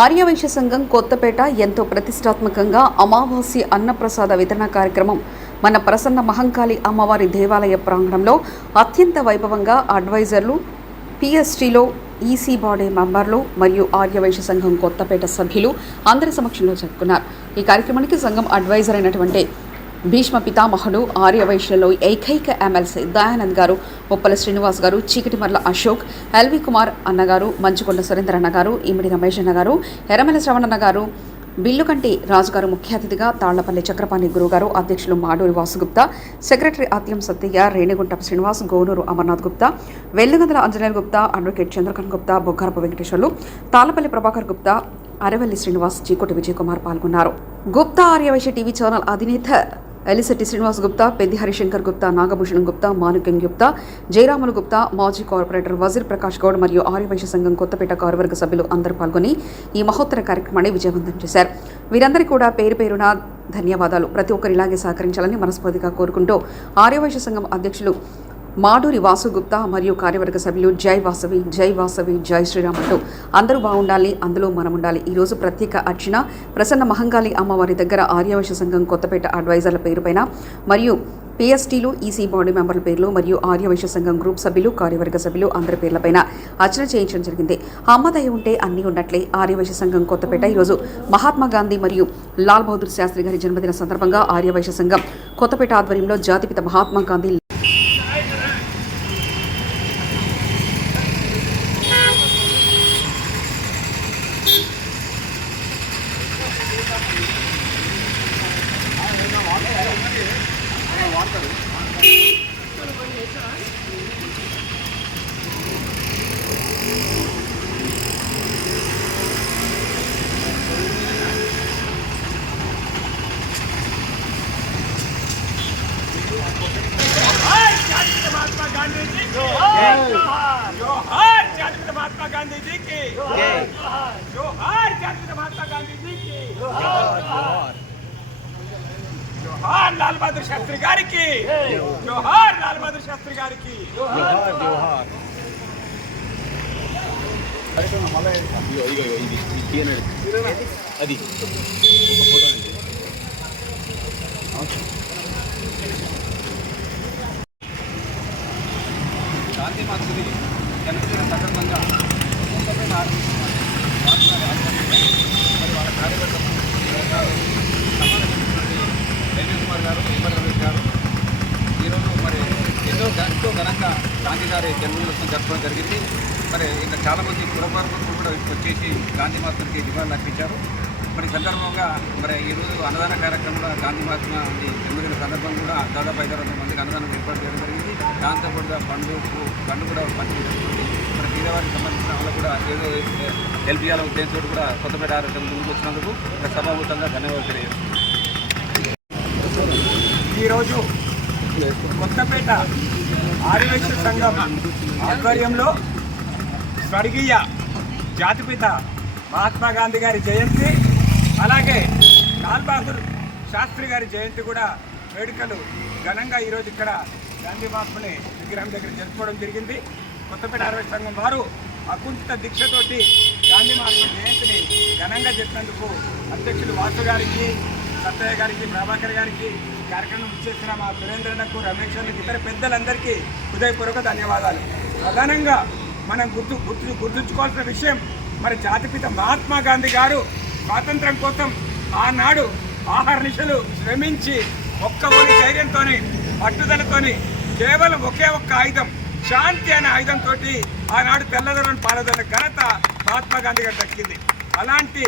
ఆర్యవైశ్య సంఘం కొత్తపేట ఎంతో ప్రతిష్టాత్మకంగా అమావాస్య అన్నప్రసాద వితరణ కార్యక్రమం మన ప్రసన్న మహంకాళి అమ్మవారి దేవాలయ ప్రాంగణంలో అత్యంత వైభవంగా అడ్వైజర్లు, పిఎస్టీలో ఈసీ బాడీ మెంబర్లు మరియు ఆర్యవైశ్య సంఘం కొత్తపేట సభ్యులు అందరి సమక్షంలో జరుపుకున్నారు. ఈ కార్యక్రమానికి సంఘం అడ్వైజర్ అయినటువంటి భీష్మ పితామహుడు, ఆర్యవైశ్యులలో ఏకైక ఎమ్మెల్సీ దయానంద్ గారు, ఉప్పల శ్రీనివాస్ గారు, చీకటిమర్ల అశోక్, ఎల్వి కుమార్ అన్నగారు, మంచుకొండ సురేంద్ర అన్నగారు, ఇమిడి రమేష్ అన్నగారు, ఎర్రమల శ్రవణన్న గారు, బిల్లుకంటి రాజుగారు ముఖ్య అతిథిగా, తాళ్లపల్లి చక్రపాణి గురుగారు, అధ్యక్షులు మాడూరి వాసుగుప్తా, సెక్రటరీ ఆత్యం సత్తయ్య, రేణిగుంట శ్రీనివాస్, గోనూరు అమర్నాథ్ గుప్తా, వెల్లుగందల అంజనేయులు గుప్తా, అడ్వకేట్ చంద్రకాంత్ గుప్తా, బొగ్గారపు వెంకటేశ్వర్లు, తాళ్లపల్లి ప్రభాకర్ గుప్తా, అరవల్లి శ్రీనివాస్, చీకోటి విజయ్ కుమార్ పాల్గొన్నారు. గుప్తా ఆర్యవైశ్య టీవీ ఛానల్ అధినేత ఎలిశెట్టి శ్రీనివాస్ గుప్తా, పెద్ది హరిశంకర్ గుప్తా, నాగభూషణ్ గుప్తా, మాణిక్యం గుప్తా, జయరాములు గుప్తా, మాజీ కార్పొరేటర్ వజీర్ ప్రకాష్ గౌడ్ మరియు ఆర్యవైశ్య సంఘం కొత్తపేట కార్యవర్గ సభ్యులు అందరూ పాల్గొని ఈ మహోత్తర కార్యక్రమాన్ని విజయవంతం చేశారు. వీరందరికీ కూడా పేరు పేరున ధన్యవాదాలు. ప్రతి ఒక్కరు ఇలాగే సహకరించాలని మనస్ఫూర్తిగా కోరుకుంటూ ఆర్యవైశ్య సంఘం అధ్యక్షులు మాడూరి వాసుగుప్తా మరియు కార్యవర్గ సభ్యులు జై వాసవి, జై వాసవి, జై శ్రీరామ్ అంటూ అందరూ బాగుండాలి, అందులో మనం ఉండాలి. ఈరోజు ప్రత్యేక అర్చన ప్రసన్న మహంకాళి అమ్మవారి దగ్గర ఆర్యవైశ్య సంఘం కొత్తపేట అడ్వైజర్ల పేరుపైన మరియు పిఎస్టీలు, ఈసీ బాడీ మెంబర్ల పేర్లు మరియు ఆర్యవైశ్య సంఘం గ్రూప్ సభ్యులు, కార్యవర్గ సభ్యులు అందరి పేర్లపైన అర్చన చేయించడం జరిగింది. అమ్మదయ ఉంటే అన్నీ ఉన్నట్లే. ఆర్యవైశ్య సంఘం కొత్తపేట ఈరోజు మహాత్మా గాంధీ మరియు లాల్ బహదూర్ శాస్త్రి గారి జన్మదిన సందర్భంగా ఆర్యవైశ్య సంఘం కొత్తపేట ఆధ్వర్యంలో జాతిపిత మహాత్మా గాంధీ जोहार जातिपिता महात्मा गांधी जी की जोहार जातिपिता महात्मा गांधी जी की जोहार लाल बहादुर शास्त्री गारी की जोहार लाल बहादुर शास्त्री गारी की जोहार जोहार అది గాంధీ మాతృడి జన్మదిన సందర్భంగా కొత్తపేట మరి వాళ్ళ కార్యకర్తలు ఎల్వి కుమార్ గారు, ఇమ్మడి రమేష్ గారు ఈరోజు మరి ఎంతో ఘనంగా గాంధీ గారి జన్మదినోత్సవం జరపడం జరిగింది. మరి ఇంకా చాలామంది పురపాలకులు కూడా వచ్చేసి గాంధీ మాతృడికి నివాళులు అర్పించారు. మరి సందర్భంగా మరి ఈరోజు అన్నదాన కార్యక్రమంలో గాంధీ మహాత్మా జన్మదిన సందర్భం కూడా దాదాపు 500 మందికి అన్నదానం ఏర్పాటు చేయడం జరిగింది. దాంతోపాటుగా పండ్లు కూడా పంచుకుంటుంది. మరి పేదవారికి సంబంధించిన వాళ్ళు కూడా ఏదో హెల్ప్ చేయాలనే ఉద్దేశంతో కూడా కొత్తపేట ఆరోగ్యం ముందుకు వచ్చినందుకు సభాభూతంగా ధన్యవాదాలు తెలియజేస్తున్నాను. ఈరోజు కొత్తపేట ఆర్యవైశ్య సంఘం ఆధ్వర్యంలో స్వర్గీయ జాతిపిత మహాత్మా గాంధీ గారి జయంతి, అలాగే లాల్ బహదూర్ శాస్త్రి గారి జయంతి కూడా వేడుకలు ఘనంగా ఈరోజు ఇక్కడ గాంధీ మహాత్ముని విగ్రహం దగ్గర జరుపుకోవడం జరిగింది. కొత్తపేట ఆర్యవైశ్య సంఘం వారు అకుంఠిత దీక్షతోటి గాంధీ మహాత్ముని జయంతిని ఘనంగా జరిపినందుకు అధ్యక్షులు వాసు గారికి, సత్తయ్య గారికి, ప్రభాకర్ గారికి, కార్యక్రమం ఇచ్చేసిన మా సురేంద్రన్నకు, రమేష్ అన్నకు, ఇతర పెద్దలందరికీ హృదయపూర్వక ధన్యవాదాలు. ప్రధానంగా మనం గుర్తుంచుకోవాల్సిన విషయం, మరి జాతిపిత మహాత్మా గాంధీ గారు స్వాతంత్రం కోసం ఆనాడు ఆహర్నిశలు శ్రమించి ఒక్క ఊరి ధైర్యంతో, పట్టుదలతో, కేవలం ఒకే ఒక్క ఆయుధం శాంతి అనే ఆయుధంతో ఆనాడు తెల్లదొరని పాలదొరని ఘనత మహాత్మా గాంధీ గారు దక్కింది. అలాంటి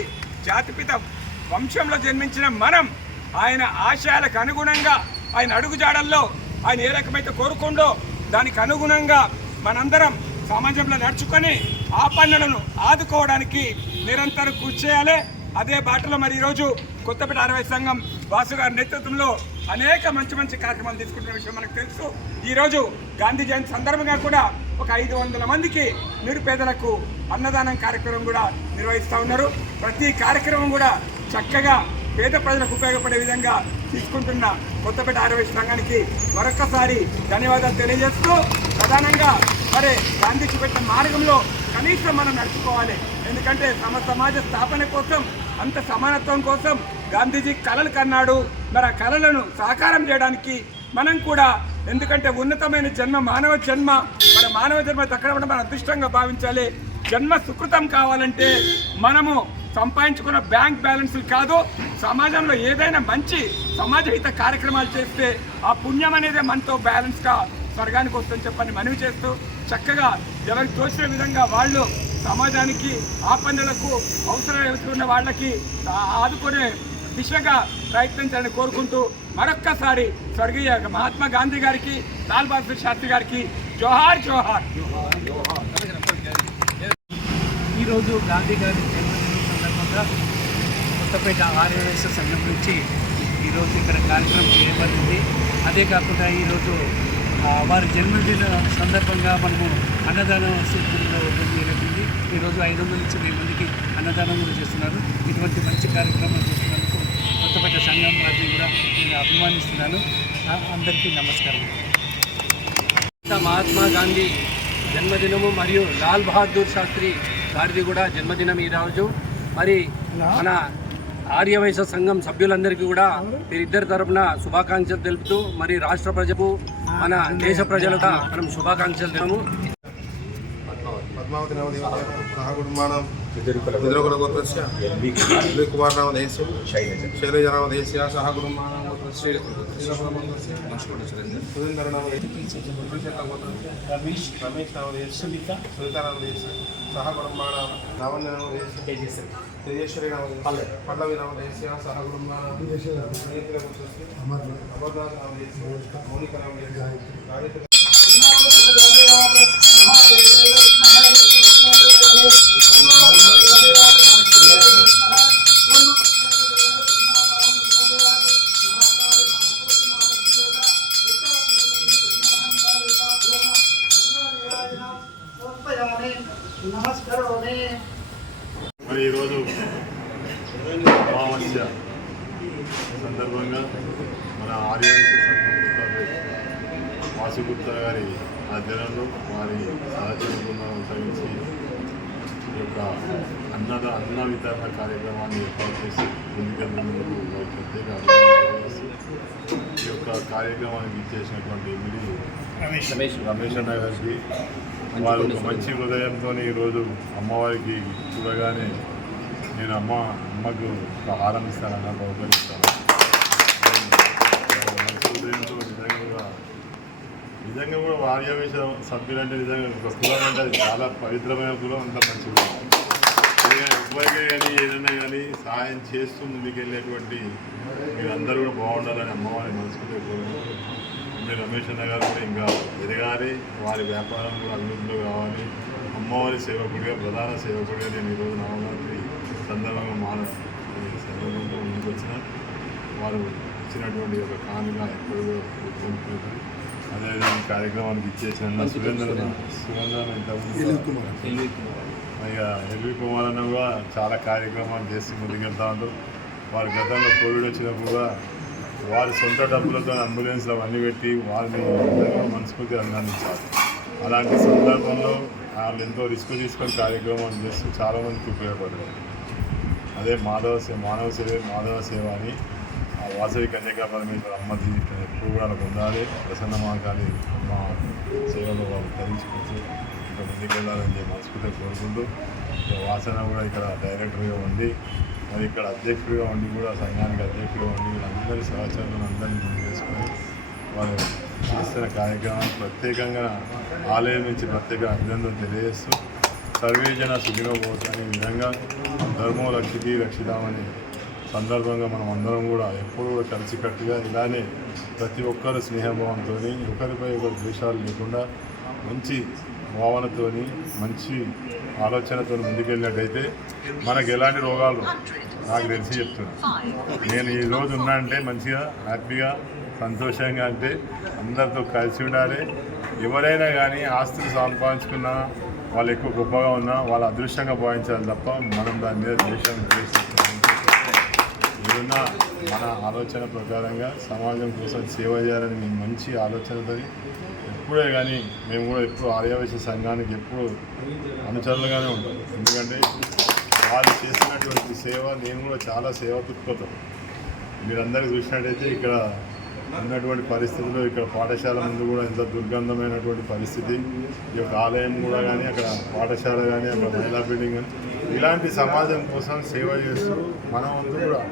జాతిపిత వంశంలో జన్మించిన మనం ఆయన ఆశయాలకు అనుగుణంగా, ఆయన అడుగుజాడల్లో ఆయన ఏ రకమైతే కోరుకుండో దానికి అనుగుణంగా మనందరం సమాజంలో నడుచుకొని ఆ పనులను ఆదుకోవడానికి నిరంతరం కృషి చేయాలి. అదే బాటలో మరి ఈరోజు కొత్తపేట ఆర్యవైశ్య సంఘం వాసు గారి నేతృత్వంలో అనేక మంచి కార్యక్రమాలు తీసుకుంటున్న విషయం మనకు తెలుసు. ఈరోజు గాంధీ జయంతి సందర్భంగా కూడా ఒక 500 మందికి నిరుపేదలకు అన్నదానం కార్యక్రమం కూడా నిర్వహిస్తూ ఉన్నారు. ప్రతి కార్యక్రమం కూడా చక్కగా పేద ప్రజలకు ఉపయోగపడే విధంగా తీసుకుంటున్న కొత్తపేట ఆర్యవైశ్య సంఘానికి మరొక్కసారి ధన్యవాదాలు తెలియజేస్తూ ప్రధానంగా మరి గాంధీ చూపెట్టిన మార్గంలో కనీసం మనం నడుచుకోవాలి. ఎందుకంటే సమాజ స్థాపన కోసం, అంత సమానత్వం కోసం గాంధీజీ కలలు కన్నాడు. మరి ఆ కలలను సాకారం చేయడానికి మనం కూడా, ఎందుకంటే ఉన్నతమైన జన్మ మానవ జన్మ, మన మానవ జన్మ దక్కడం మన అదృష్టంగా భావించాలి. జన్మ సుకృతం కావాలంటే మనము సంపాదించుకున్న బ్యాంక్ బ్యాలెన్స్లు కాదు, సమాజంలో ఏదైనా మంచి సమాజహిత కార్యక్రమాలు చేస్తే ఆ పుణ్యం అనేది మనతో బ్యాలెన్స్గా స్వర్గానికి వస్తుందని చెప్పని మనవి చేస్తూ, చక్కగా ఎవరికి తోచిన విధంగా వాళ్ళు సమాజానికి ఆపన్నులకు అవసరం ఉన్న వాళ్ళకి ఆదుకునే దిశగా ప్రయత్నించాలని కోరుకుంటూ మరొక్కసారి స్వర్గీయ మహాత్మా గాంధీ గారికి, లాల్ బహదూర్ శాస్త్రి గారికి జోహార్ జోహార్. ఈరోజు గాంధీ గారి జన్మదినం సందర్భంగా కొత్తపేట ఆర్యవైశ్య సంఘం నుంచి ఈరోజు ఇక్కడ కార్యక్రమం చేయబడింది. అదే కాకుండా ఈరోజు వారి జన్మదిన సందర్భంగా మనము అన్నదానం సూచనలో జరిగింది. ఈరోజు 500 నుంచి 1000 మందికి అన్నదానం కూడా చేస్తున్నారు. ఇటువంటి మంచి కార్యక్రమాలు చేస్తున్నందుకు కొత్తపేట సంఘం వారిని కూడా నేను అభిమానిస్తున్నాను. అందరికీ నమస్కారం. మహాత్మా గాంధీ జన్మదినము మరియు లాల్ బహదూర్ శాస్త్రి గారిది కూడా జన్మదినం ఈరోజు. మరి మన ఆర్యవైశ్య సంఘం సభ్యులందరికీ కూడా వీరిద్దరి తరపున శుభాకాంక్షలు తెలుపుతూ, మరి రాష్ట్ర ప్రజలకు, మన దేశ ప్రజలకు మనం శుభాకాంక్షలు తెలుపు. పద్మావతి నవదేవత సహ కుటుంబానం నిద్రకుల గోత్రస్య ఎల్వి కుమార్ నామధేయస్య శైలజ నామధేయస్య సహ కుటుంబానం గోత్రస్య సురేంద్ర నామధేయస్య రమేష్ నామధేయస్య సునీత నామధేయస్య సహ కుటుంబానం లావణ్య నామధేయస్య తేజేశ్వరి నామధేయస్య పల్లవి నామధేయస్య సహ కుటుంబానం స్నేహితుల గోత్రస్య అమర్నాథ్ నామధేయస్య మౌనిక నామధేయస్య గాయత్రి మరి ఈరోజు అమావాస్య సందర్భంగా మన ఆర్యవైశ్య సంఘం వాసుగుప్తా గారి ఆధ్వర్యంలో వారి సహచర బృందం అనుసరించి ఈ యొక్క అన్న వితరణ కార్యక్రమాన్ని ఏర్పాటు చేసి ముందుకెళ్తున్నందుకు వారి ప్రత్యేక అభినందనలు తెలియజేస్తూ, ఈ యొక్క కార్యక్రమానికి ఇచ్చేసినటువంటి రమేష్ అన్న గారికి వారు ఒక మంచి హృదయంతో ఈరోజు అమ్మవారికి చూడగానే నేను అమ్మకు ఒక హారం ఇస్తానన్న బహుకరిస్తాను. మంచి హృదయంతో నిజంగా కూడా ఆర్యవైశ్య సభ్యులంటే నిజంగా ఒక కులం అంటే అది చాలా పవిత్రమైన కులం, అంత మంచి కులం. ఎవరికే కానీ ఏదైనా కానీ సహాయం చేస్తూ ముందుకెళ్ళేటువంటి మీరందరూ కూడా బాగుండాలని అమ్మవారిని మనసుకుంటే కోరుకుంటూ, మీరు రమేష్ అన్న గారు కూడా ఇంకా ఎదగాలి, వారి వ్యాపారం కూడా అభివృద్ధిలో కావాలి. అమ్మవారి సేవకుడిగా, ప్రధాన సేవకుడిగా నేను ఈరోజు నవరాత్రి సందర్భంగా సందర్భంగా ముందుకు వచ్చిన వారు ఇచ్చినటువంటి ఒక కానుక ఎప్పుడు గుర్తుంటుంది. అదేవిధంగా ఈ కార్యక్రమానికి ఇచ్చేసిన సురేంద్ర ఇక ఎల్వి కుమార్ అన్న కూడా చాలా కార్యక్రమాలు చేసి ముందుకెళ్తా ఉంటారు. వారి గతంలో కోవిడ్ వచ్చినప్పుడు కూడా వారి సొంత డబ్బులతో అంబులెన్స్లు అవన్నీ పెట్టి వారిని మనస్ఫూర్తిగా అభినందించారు. అలాంటి సందర్భంలో వాళ్ళు ఎంతో రిస్క్ తీసుకొని కార్యక్రమాలు చేస్తూ చాలామందికి ఉపయోగపడ్డారు. అదే మానవ సేవ అని ఆ వాసవి కన్యకా పరమేశ్వర అమ్మది ఎప్పుడు కూడా పొందాలి. ప్రసన్న మహాకాళి అమ్మ సేవలో వాళ్ళు తరించుకుంటూ ఇంకా ముందుకెళ్ళాలని చెప్పి మనస్ఫూర్తిగా కోరుకుంటూ, వాసన కూడా ఇక్కడ డైరెక్టర్గా ఉండి, మరి ఇక్కడ అధ్యక్షుడిగా ఉండి కూడా సంఘానికి అధ్యక్షుడిగా ఉండి వీళ్ళందరి సహచరులను అందరినీ ముందు చేసుకొని వారు చేస్తున్న కార్యక్రమానికి ప్రత్యేకంగా ఆలయం నుంచి ప్రత్యేక అభినందనలు తెలియజేస్తూ, సర్వేజన సుఖినో భవంతు అనే విధంగా ధర్మో రక్షితి రక్షితామని సందర్భంగా మనం అందరం కూడా ఎప్పుడు కూడా కలిసికట్టుగా ఇలానే ప్రతి ఒక్కరు స్నేహభావంతో, ఒకరిపై ఒకరు ద్వేషాలు లేకుండా మంచి భావనతో, మంచి ఆలోచనతో ముందుకెళ్ళినట్టయితే మనకు ఎలాంటి రోగాలు నాకు తెలిసి చెప్తున్నాను. నేను ఈరోజు ఉన్నా అంటే మంచిగా హ్యాపీగా సంతోషంగా, అంటే అందరితో కలిసి ఉండాలి. ఎవరైనా కానీ ఆస్తులు సంపాదించుకున్నా, వాళ్ళు ఎక్కువ గొప్పగా ఉన్నా వాళ్ళ అదృష్టంగా భావించాలి తప్ప మనం దాని మీద ద్వేషం ఏదన్నా మన ఆలోచన ప్రకారంగా సమాజం కోసం సేవ చేయాలని మంచి ఆలోచనతో ఇప్పుడే కానీ మేము కూడా ఎప్పుడు ఆర్యవైశ్య సంఘానికి ఎప్పుడు అనుచరులుగానే ఉంటాం. ఎందుకంటే వాళ్ళు చేసినటువంటి సేవ నేను కూడా చాలా సేవ తృప్తితో మీరందరికీ చూసినట్టయితే ఇక్కడ ఉన్నటువంటి పరిస్థితులు ఇక్కడ పాఠశాల ముందు కూడా ఎంత దుర్గంధమైనటువంటి పరిస్థితి. ఈ యొక్క ఆలయం కూడా కానీ అక్కడ పాఠశాల కానీ అక్కడ మహిళా బిల్డింగ్ కానీ ఇలాంటి సమాజం కోసం సేవ చేస్తూ మనం అంతా కూడా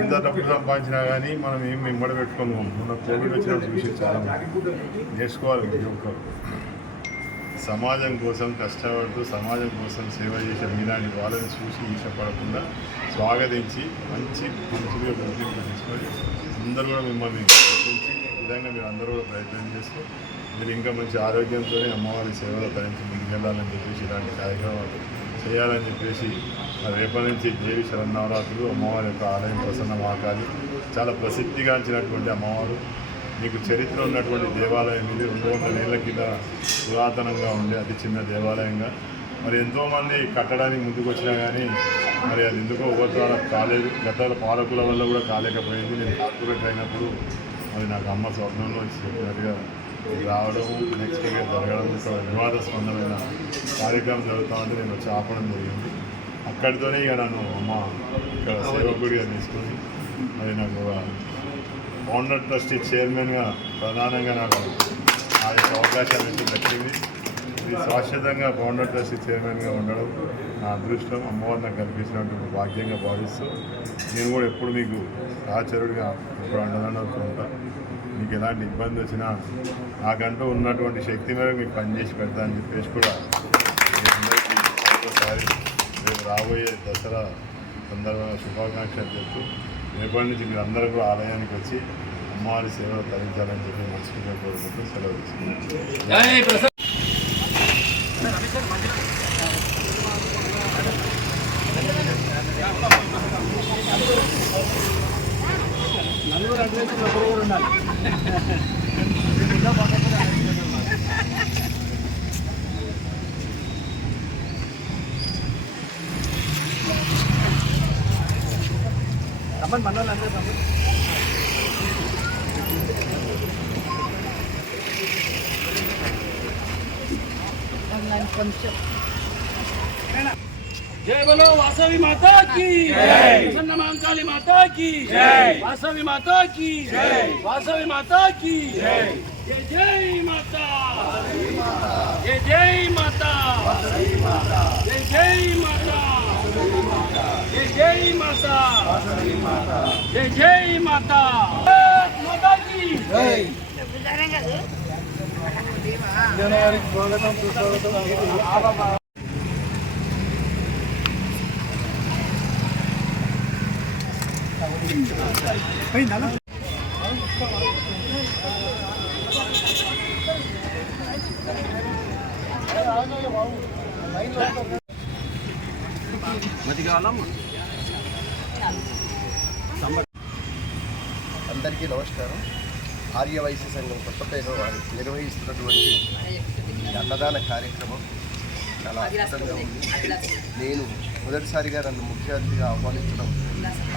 ఎంత డబ్బులు సంపాదించినా కానీ మనం ఏం వెంబడి పెట్టుకొని మన కోవిడ్ వచ్చినప్పుడు చూసి చాలా నేర్చుకోవాలి. ప్రతి ఒక్కరు సమాజం కోసం కష్టపడుతూ సమాజం కోసం సేవ చేసే మీలాంటి వాళ్ళని చూసి ఇష్టపడకుండా స్వాగతించి మంచి మంచిగా గుర్తింపు తీసుకొని అందరూ కూడా మిమ్మల్ని గుర్తించి ఈ విధంగా మీరు అందరూ కూడా ప్రయత్నం చేస్తూ మీరు ఇంకా మంచి ఆరోగ్యంతో అమ్మవారి సేవలు తరించి ముందుకెళ్ళాలని చెప్పేసి ఇలాంటి కార్యక్రమాలు చేయాలని చెప్పేసి రేపటి నుంచి దేవి శరన్నవరాత్రులు అమ్మవారి యొక్క ఆలయం ప్రసన్న మహాకాళి చాలా ప్రసిద్ధిగాంచినటువంటి అమ్మవారు. మీకు చరిత్ర ఉన్నటువంటి దేవాలయం ఇది 200 ఏళ్ల కింద పురాతనంగా ఉండే అతి చిన్న దేవాలయంగా మరి ఎంతోమంది కట్టడానికి ముందుకు వచ్చినా కానీ మరి అది ఎందుకో ఉపద్రవాల కాలేదు. గత పాలకుల వల్ల కూడా కాలేకపోయింది. నేను కార్పొరేట్ అయినప్పుడు మరి నాకు అమ్మ స్వప్నంలో వచ్చి చెప్పినట్టుగా రావడం నెక్స్ట్ ఇయర్ జరగడం ఇక్కడ వివాదాస్పందమైన కార్యక్రమం జరుగుతామంటే నేను వచ్చి ఆపడం జరిగింది. అక్కడితోనే ఇక నన్ను అమ్మ ఇక్కడ సేవకుడిగా తీసుకొని మరి నాకు ఫౌండర్ ట్రస్టీ చైర్మన్గా ప్రధానంగా నాకు ఆ యొక్క అవకాశాన్ని అయితే దక్కింది. ఇది శాశ్వతంగా ఫౌండర్ ట్రస్టీ చైర్మన్గా ఉండడం నా అదృష్టం. అమ్మవారు నాకు కల్పించినటువంటి భాగ్యంగా భావిస్తూ నేను కూడా ఎప్పుడు మీకు సహచరుడిగా ఎప్పుడు అండదండవుతూ ఉంటాను. మీకు ఎలాంటి ఇబ్బంది వచ్చినా నాకంటూ ఉన్నటువంటి శక్తి మేరకు మీకు పనిచేసి పెడతా అని చెప్పేసి కూడా మీ అందరికీ ఒకసారి రేపు రాబోయే దసరా సందర్భంగా శుభాకాంక్షలు చెప్తూ రేపటి నుంచి మీరు అందరూ కూడా ఆలయానికి వచ్చి అమ్మవారి సేవలు తరించాలని చెప్పి మనస్ఫూర్తిగా కోరుకుంటూ సెలవు తీసుకుంటాం. जय बोलो वासवी माता की जय, प्रसन्न महाकाली माता की जय, वासवी माता की जय, वासवी माता की जय, जय जय माता, जय जय माता, जय जय माता, जय जय माता, जय जय माता, माता की जय. అందరికీ నమస్కారం. ఆర్యవైశ్య సంఘం కొత్తపేట వారు నిర్వహిస్తున్నటువంటి అన్నదాన కార్యక్రమం చాలా అద్భుతంగా ఉంది. నేను మొదటిసారిగా నన్ను ముఖ్య అతిథిగా ఆహ్వానించడం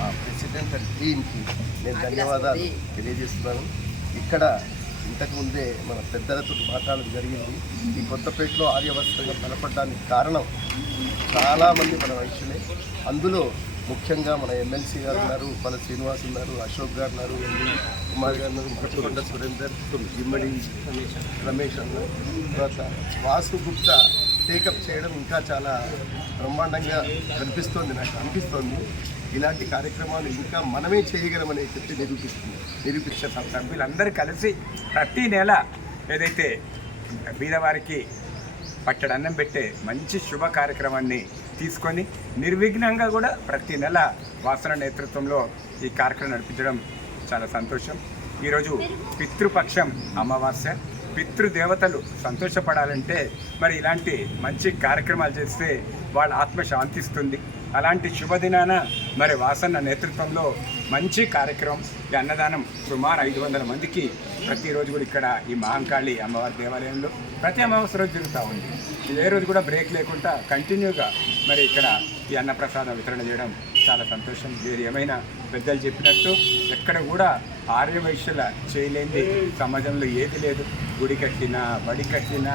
ఆ ప్రెసిడెంట్ అండ్ టీమ్కి నేను ధన్యవాదాలు తెలియజేస్తున్నాను. ఇక్కడ ఇంతకుముందే మన పెద్దలతో మాట్లాడడం జరిగింది. ఈ కొత్తపేటలో ఆర్యవైశ్య సంఘం బలపడడానికి కారణం చాలామంది మన వైశ్యులే. అందులో ముఖ్యంగా మన ఎమ్మెల్సీ గారు ఉన్నారు, ఉప్పల శ్రీనివాస్ ఉన్నారు, అశోక్ గారు ఉన్నారు, ఎల్వి కుమార్ గారు ఉన్నారు, మట్టుకొండ సురేందర్, ఇమ్మడి రమేష్ అన్నారు. తర్వాత వాసు గుప్తా టేకప్ చేయడం ఇంకా చాలా బ్రహ్మాండంగా నాకు అనిపిస్తోంది. ఇలాంటి కార్యక్రమాలు ఇంకా మనమే చేయగలమని చెప్పి నిరూపించారు. వీళ్ళందరూ కలిసి ప్రతి నెల ఏదైతే బీదవారికి పట్టడన్నం పెట్టే మంచి శుభ కార్యక్రమాన్ని తీసుకొని నిర్విఘ్నంగా కూడా ప్రతి నెల వాసన నేతృత్వంలో ఈ కార్యక్రమం నడిపించడం చాలా సంతోషం. ఈరోజు పితృపక్షం అమావాస్య, పితృదేవతలు సంతోషపడాలంటే మరి ఇలాంటి మంచి కార్యక్రమాలు చేస్తే వాళ్ళ ఆత్మ శాంతిస్తుంది. అలాంటి శుభదినాన మరి వాసన్న నేతృత్వంలో మంచి కార్యక్రమం, ఈ అన్నదానం సుమారు 500 మందికి ప్రతిరోజు కూడా ఇక్కడ ఈ మహంకాళి అమ్మవారి దేవాలయంలో ప్రతి అమావాస్య రోజు జరుగుతూ ఉంది. ఏ రోజు కూడా బ్రేక్ లేకుండా కంటిన్యూగా మరి ఇక్కడ ఈ అన్నప్రసాదం వితరణ చేయడం చాలా సంతోషం. మీరు ఏమైనా పెద్దలు చెప్పినట్టు ఎక్కడ కూడా ఆర్యవైశ్యుల చేయలేని సమాజంలో ఏది లేదు. గుడి కట్టినా బడి కట్టినా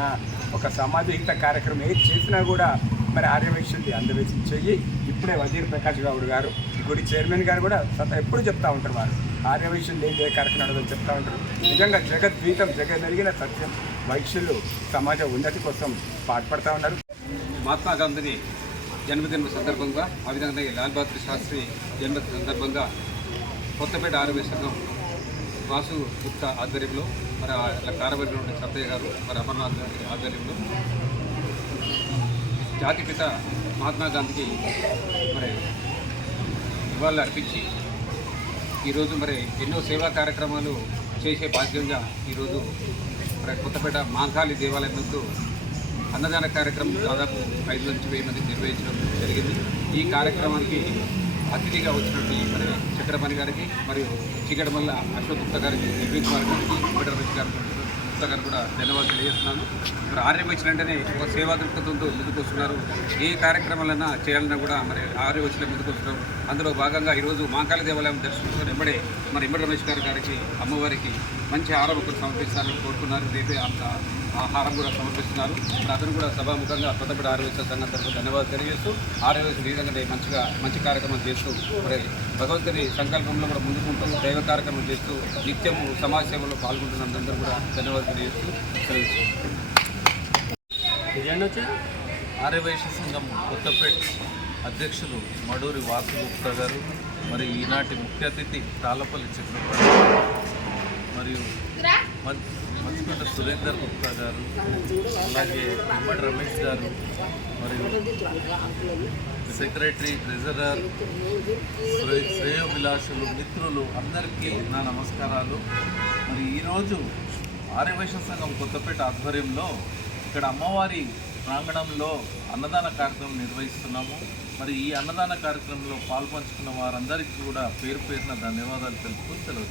ఒక సమాజహిత కార్యక్రమం ఏది చేసినా కూడా మరి ఆర్యవైశ్యుల్ని అందవేసి చెయ్యి. ఇప్పుడే వజీర్ ప్రకాష్ గౌడ్ గారు ఈ గుడి చైర్మన్ గారు కూడా ఎప్పుడు చెప్తా ఉంటారు, వారు ఆర్యవైశ్యులు ఏ కార్యక్రమం నడదని చెప్తా ఉంటారు. నిజంగా జగద్గీతం జగమెరిగిన సత్యం వైశ్యులు సమాజ ఉన్నతి కోసం పాటుపడతా ఉన్నారు. మహాత్మా గాంధీ జన్మదిన సందర్భంగా, ఆ విధంగా లాల్ బహదూర్ శాస్త్రి జన్మదిన సందర్భంగా కొత్తపేట ఆర్యవైశ్య సంఘం వాసు గుప్తా ఆధ్వర్యంలో మరి అలా కార్యవర్గంలో ఉండే సత్తయ్య గారు మరి అమర్నాథ్ గారి ఆధ్వర్యంలో జాతిపిత మహాత్మా గాంధీకి మరి నివాళులు అర్పించి ఈరోజు మరి ఎన్నో సేవా కార్యక్రమాలు చేసే భాగ్యంగా ఈరోజు మరి కొత్తపేట మాంకాళి దేవాలయం నందు అన్నదాన కార్యక్రమం దాదాపు 5 నుంచి 1000 మంది నిర్వహించడం జరిగింది. ఈ కార్యక్రమానికి అతిథిగా వచ్చినట్టు మరి చక్రపాణి గారికి మరియు చిగడమల్ల అశోక్ గుప్తా గారికి, నివీన్ కుమార్ గారికి, వెంకట రమేష్ గారికి గుప్తా గారు కూడా ధన్యవాదాలు తెలియజేస్తున్నాను. మరి ఆర్యవైశ్యులు వెంటనే ఒక సేవా దృక్పథంతో ముందుకు వస్తున్నారు. ఏ కార్యక్రమాలైనా చేయాలన్నా కూడా మరి ఆర్యవైశ్యులు ముందుకు వస్తున్నారు. అందులో భాగంగా ఈరోజు మాంకాళి దేవాలయం దర్శించుకుని వెంబడే మరి వెంకట రమేష్ గారికి అమ్మవారికి మంచి ఆహారం సమర్పిస్తారని కోరుకున్నారు. రేపే అంత ఆహారం కూడా సమర్పిస్తున్నారు. మరి అతను కూడా సభాముఖంగా కొత్తపేట ఆర్యవైశ్య సంఘం తరఫున ధన్యవాదాలు తెలియజేస్తూ ఆర్యవైశ్యులు ఈ విధంగా మంచి కార్యక్రమం చేస్తూ మరి భగవంతుని సంకల్పంలో కూడా ముందుకుంటూ దైవ కార్యక్రమం చేస్తూ నిత్యము సమాజ సేవలో పాల్గొంటున్నందరూ కూడా ధన్యవాదాలు తెలియజేస్తూ ఆర్యవైశ్య సంఘం కొత్తపేట అధ్యక్షులు మడూరి వాసు గుప్తా గారు, మరి ఈనాటి ముఖ్య అతిథి తాళ్ళపల్లి చక్రపాణి మరియు మంచిపేట సురేందర్ గుప్తా గారు, అలాగే వెంకట రమేష్ గారు, మరియు సెక్రటరీ, ట్రెజరర్, శ్రేయోభిలాషులు, మిత్రులు అందరికీ నా నమస్కారాలు. మరి ఈరోజు ఆర్యవైశ్య సంఘం కొత్తపేట ఆధ్వర్యంలో ఇక్కడ అమ్మవారి ప్రాంగణంలో అన్నదాన కార్యక్రమం నిర్వహిస్తున్నాము. మరి ఈ అన్నదాన కార్యక్రమంలో పాల్పంచుకున్న వారందరికీ కూడా పేరు పేరున ధన్యవాదాలు తెలుపుతూ సెలవు.